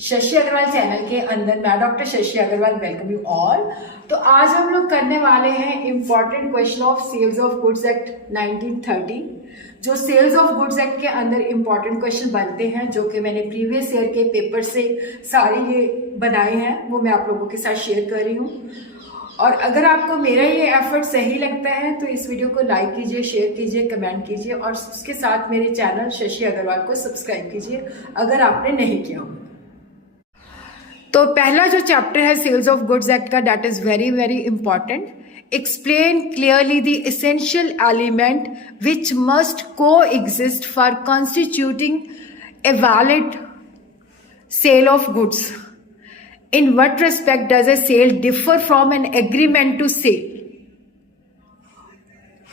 Shashi Agarwal channel के अंदर मैं doctor Shashi Agarwal welcome you all. तो आज हम लोग करने वाले हैं important question of sales of goods act 1930। जो सेल्स ऑफ गुड्स एक्ट के अंदर इम्पॉर्टेंट क्वेश्चन बनते हैं, जो कि मैंने प्रीवियस ईयर के पेपर से सारे ये बनाए हैं, वो मैं आप लोगों के साथ शेयर कर रही हूँ। और अगर आपको मेरा ये एफर्ट सही लगता है तो इस वीडियो को लाइक कीजिए, शेयर कीजिए, कमेंट कीजिए और उसके साथ मेरे चैनल शशि अग्रवाल को सब्सक्राइब कीजिए अगर आपने नहीं किया हो। तो पहला जो चैप्टर है सेल्स ऑफ गुड्स एक्ट का, that is very very important. Explain clearly the essential element which must coexist for constituting a valid sale of goods. In what respect does a sale differ from an agreement to sale?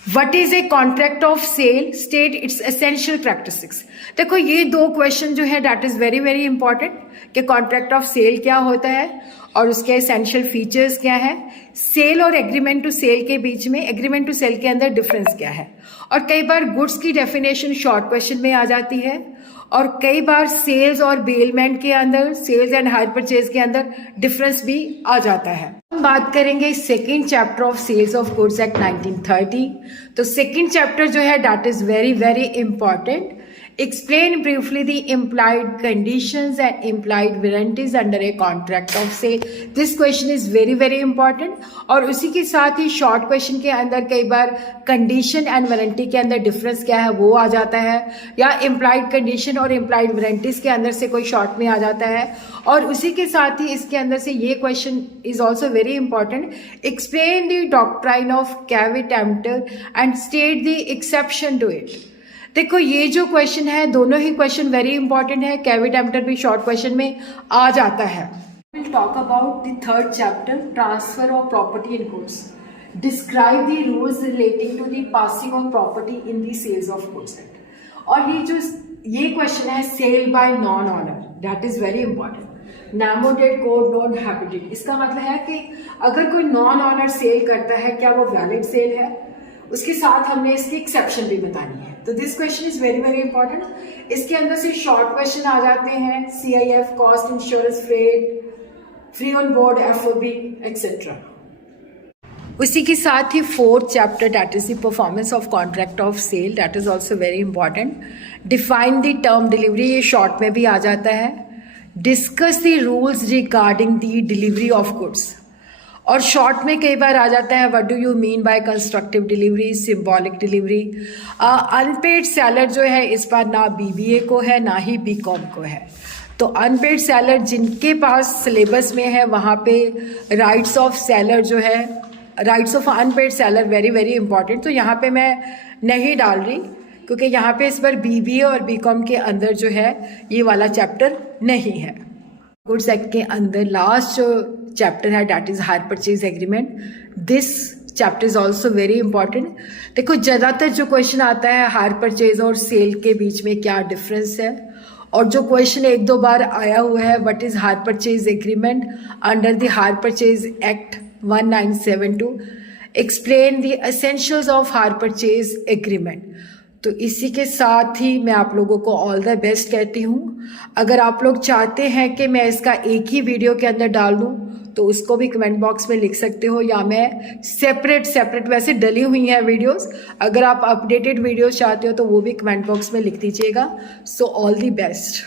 What is a contract of sale? State its essential characteristics. देखो ये दो question जो है that is very very important कि contract of cell क्या होता है और उसके एसेंशियल फीचर्स क्या है, सेल और एग्रीमेंट टू सेल के बीच में, एग्रीमेंट टू सेल के अंदर डिफरेंस क्या है। और कई बार गुड्स की डेफिनेशन शॉर्ट क्वेश्चन में आ जाती है और कई बार सेल्स और बेलमेंट के अंदर, सेल्स एंड हायर परचेज के अंदर डिफरेंस भी आ जाता है। हम बात करेंगे second chapter of sales of goods act 1930। तो सेकेंड चैप्टर जो है that is very very important. Explain briefly the implied conditions and implied warranties under a contract of sale. This question is very very important. और उसी के साथ ही short question के अंदर कई बार कंडीशन एंड वारंटी के अंदर डिफरेंस क्या है वो आ जाता है, या इम्प्लाइड कंडीशन और इम्प्लाइड वारंटीज के अंदर से कोई शॉर्ट में आ जाता है। और उसी के साथ ही इसके अंदर से ये question is also very important. Explain the doctrine of caveat emptor and state the exception to it. देखो ये जो क्वेश्चन है, दोनों ही क्वेश्चन वेरी इंपॉर्टेंट है। कैविट एम्प्टर भी शॉर्ट क्वेश्चन में आ जाता है। We'll talk about the third chapter, transfer of property in goods. Describe the rules relating to the passing of property in the sales of goods act. और ये question है sale by non owner, that is very important. Nemo dat quod non habet, इसका मतलब है कि अगर कोई non honour cell करता है, क्या वो वैलिड सेल है, उसके साथ हमने इसकी एक्सेप्शन भी बतानी है। तो this question is very very important. इसके अंदर से शॉर्ट क्वेश्चन आ जाते हैं, CIF, cost, insurance, freight, free on board, FOB etcetera. उसी के साथ ही fourth chapter that is the performance of contract of sale, that is also very important. Define the term delivery, ये शॉर्ट में भी आ जाता है। Discuss the rules regarding the delivery of goods, और शॉर्ट में कई बार आ जाता है what do you mean by constructive delivery, symbolic delivery. Unpaid seller जो है इस बार ना BBA को है ना ही BCom को है। तो अनपेड सेलर जिनके पास सिलेबस में है वहाँ पे राइट्स ऑफ सेलर जो है, rights of unpaired seller very very important. तो यहाँ पे मैं नहीं डाल रही क्योंकि यहाँ पे इस बार BBA और BCom के अंदर जो है ये वाला चैप्टर नहीं है। गुड्स एक्ट के अंदर लास्ट जो चैप्टर है that is hire purchase agreement. This chapter is also very important. देखो ज़्यादातर जो क्वेश्चन आता है हायर परचेज और सेल के बीच में क्या डिफरेंस है, और जो क्वेश्चन एक दो बार आया हुआ है what is hire purchase agreement under the hire purchase act 1972, explain the essentials of hire purchase agreement. तो इसी के साथ ही मैं आप लोगों को ऑल द बेस्ट कहती हूँ। अगर आप लोग चाहते हैं कि मैं इसका एक ही वीडियो के अंदर डाल दूँ तो उसको भी कमेंट बॉक्स में लिख सकते हो, या मैं सेपरेट वैसे डली हुई हैं वीडियोस, अगर आप अपडेटेड वीडियोस चाहते हो तो वो भी कमेंट बॉक्स में लिख दीजिएगा। So all the best.